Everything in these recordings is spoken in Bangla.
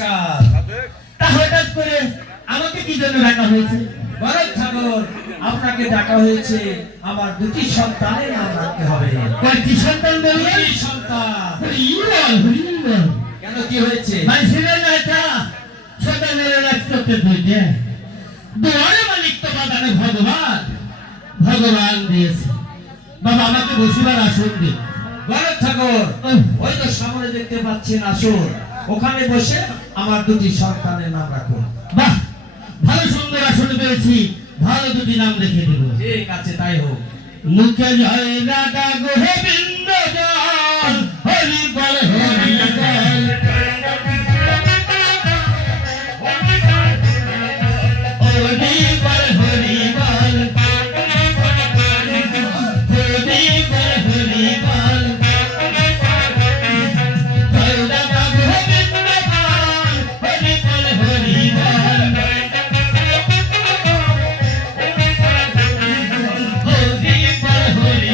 নমস্কার। তা হঠাৎ করে আমাকে কি জন্য ডাকা হয়েছে? বড় ঠাকুর, আপনাকে ডাকা হয়েছে আমার দুটি সন্তানের নাম রাখতে হবে। কয়টি সন্তান বললেন? দুটি সন্তান। হরিবল, হরিবল। কেন, কি হয়েছে? মানুষের নেতা সন্তানের রাখতে দুইটা। দুয়ারে মালিক তো বাদানে ভগবান, ভগবান দিয়েছে। বাবা আমাকে বসিবার আসন দিন। বড় ঠাকুর, ওই তো সামনে দেখতে পাচ্ছেন আসুন, ওখানে বসে আমার দুটি সন্তানের নাম রাখুন। বাহ, ভালো সুন্দর আসন পেয়েছি, ভালো দুটি নাম রেখে দেব। ঠিক আছে, তাই হোক। মুখে জয় রাধা গোবিন্দ জল, হরি বল হরি বল। হরি বল হরি বল, হরি বল হরি বল। জয় রাধা গোবিন্দ জল, হরি বল হরি বল। হরি বল হরি বল, হরি বল হরি বল।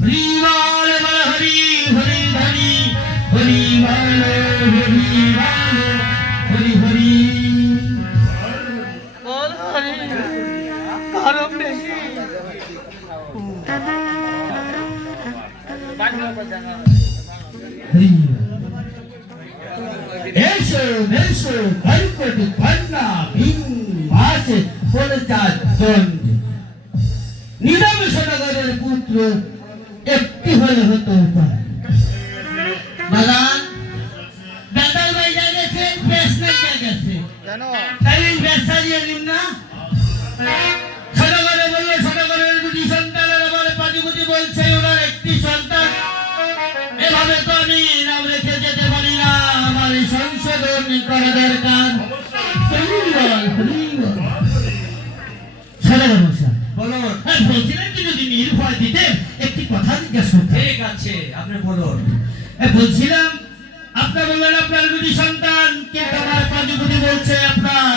হরি বল বল হরি হরি হরি, হরি বল হরি বল হরি হরি। বল হরি আরো বেশি হরি এসো এসো কল্পত কন্যা ভীম মাসে পঞ্চাশ জন। নিলাম সদাগরের পুত্র একটি হলে হতো উপায়। বাগান বেতাল ভাই যা গেছে, প্রেসমেন্ট যা গেছে, কেন তাই ব্যবসা দিয়ে দিন না। সদাগরে বললে সদাগরের দুটি সন্তানের আমার পাটিপতি বলছে ওনার একটি সন্তান। এভাবে তো আমি নাম রেখে যেতে পারি না, আমার এই সংশোধন করা দরকার। সদাগর মশাই বলুন। বলছিলেন কি যদি নির্ভয় দিতেন একটি কথা জিজ্ঞাসা করতেন। ঠিক আছে, আপনি বলুন। বলছিলাম আপনার বললেন আপনার দুটি সন্তান, কিন্তু আমার পাটিপতি বলছে আপনার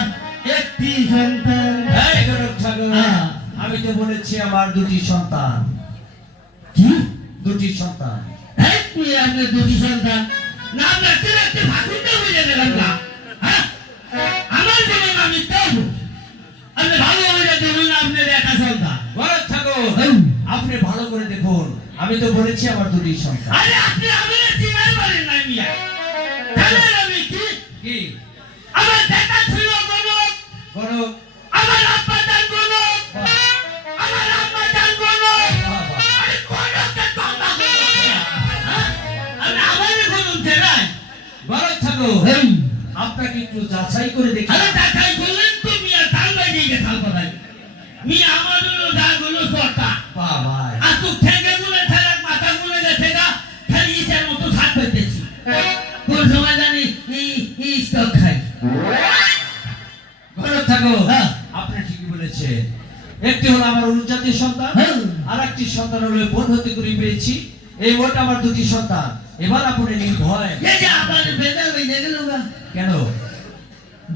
একটি সন্তান। এই গরব ঠাকুর, হ্যাঁ। আমি তো বলেছি আমার দুটি সন্তান। কি দুটি সন্তান। একটি আপনার দুটি সন্তান? নাম রাখতে রাখতে ভাগুনটা বুঝে গেলাম না। হ্যাঁ, আমার যেমন আমি তেমন আপনি ভালো বুঝে দেখুন আপনার একা সন্তান। বড় ঠাকুর, আপনি ভালো করে দেখুন, আমি তো বলেছি আমার দুটি সন্তান। আরে আপনি আমাদের চিনাই পারেন না মিয়া। জানেন আমি কি? কি? আমার দেখা ছিল গণক, গরব। আমার আব্বা জান গণক, আমার আম্মা জান গণক। আরে গণকের বাবা গণক। হ্যাঁ, আপনি আমারই গণক চেনাই। বড় ঠাকুর, হেই, আপনাকে একটু যাচাই করে দেখি। আরে দেখাই বললেন তো মিয়া, তাল বাজিয়ে গেছে তাল বাজাই। মিয়া আমার হলো দাগুলো সরটা। বাবা, আর তুই ঠেঙ্গে গুলে ঠেলাক মাথা গুলে গেছে গা, খালি ইসের মতো সাত পেতেছি। কোন সময় জানি এই স্টক খাই। বড় ঠাকুর, হ্যাঁ। আপনি ঠিকই বলেছেন। একটি হলো আমার অনুজাতীয় সন্তান, হ্যাঁ। আর একটি সন্তান হলো বোন হতে করে পেয়েছি। এই বোনটা আমার দুটি সন্তান। এবার আপনি নির্ভয়। এই যে আপনার বেজাল হয়ে গেল গা। কেন?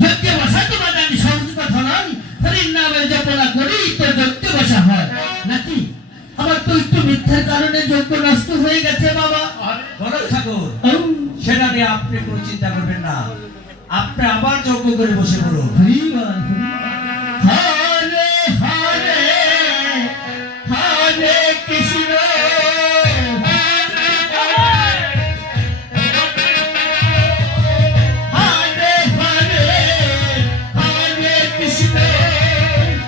যজ্ঞে বসা তো বাদ আমি সহজ কথা নয়। হরির নামে জপনা করি তো যজ্ঞে বসা হয় নাকি? আমার তো একটু মিথ্যার কারণে যজ্ঞ নষ্ট হয়ে গেছে বাবা। বড় ঠাকুর, সেটা নিয়ে আপনি কোনো চিন্তা করবেন না। আপনি আবার যজ্ঞ করে বসে পড়ুন। হরে হরে হরে কৃষ্ণ হরে হরে হরে কৃষ্ণ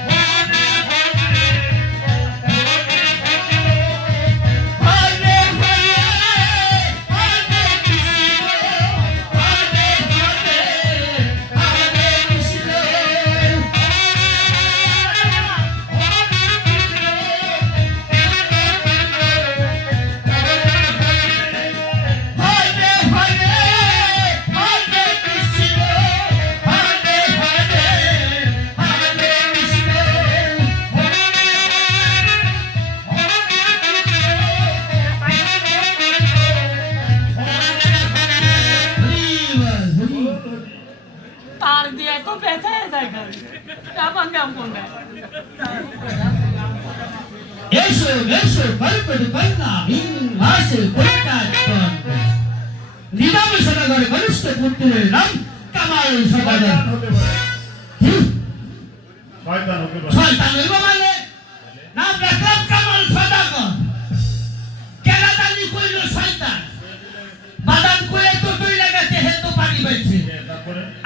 হরে হরে হরে কৃষ্ণ হরে হরে হরে কৃষ্ণ। হরে হরে হরে কৃষ্ণ হরে হরে হরে কৃষ্ণ। তার দিয়ে তো বেঁচে যায় খালি আমার নাম কোনটা এসো এসো কল্পনা কন্যা মাসে পরিত্যাগ দণ্ডে নিলাম সদাগর কনিষ্ঠ পুত্রের নাম কামাল সদাগর শয়তান হইব মানে নাম রাখলাম কামাল সদাগর কেরাদানি কইল শয়তান বাদাম কয়ে তো তুই লাগাতে হে তো পানি পাইছে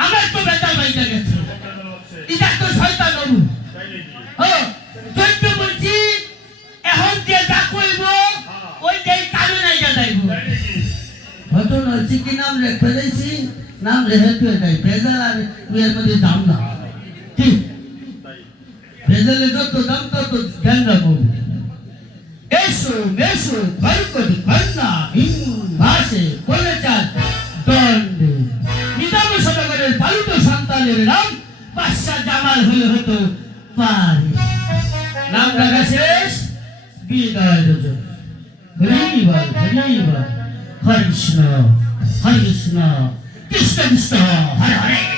আমার তো বেতাল বাইতে গেছে এটা তো শয়তান হবু ও তুই তো বলছি এখন যে যা কইব ওইটাই কারণ আইয়া যাইব ঘটনা হচ্ছে কি নাম রেখে দিয়েছি নাম রেখে তুই যাই ভেজাল আর উয়ের মধ্যে দাম না কি ভেজালে যত দাম তত গেন্দা বউ এসো এসো কল্পনা কন্যা ভাসে পরিত্যাগ দণ্ডে নিলাম সদাগরের পালিত সন্তানের নাম বাদশাহ জামাল হলে হতো পারে নাম রাখা শেষ বিদায় যোজন হরিবল হরিবল হরে কৃষ্ণ কৃষ্ণ কৃষ্ণ হরে হরে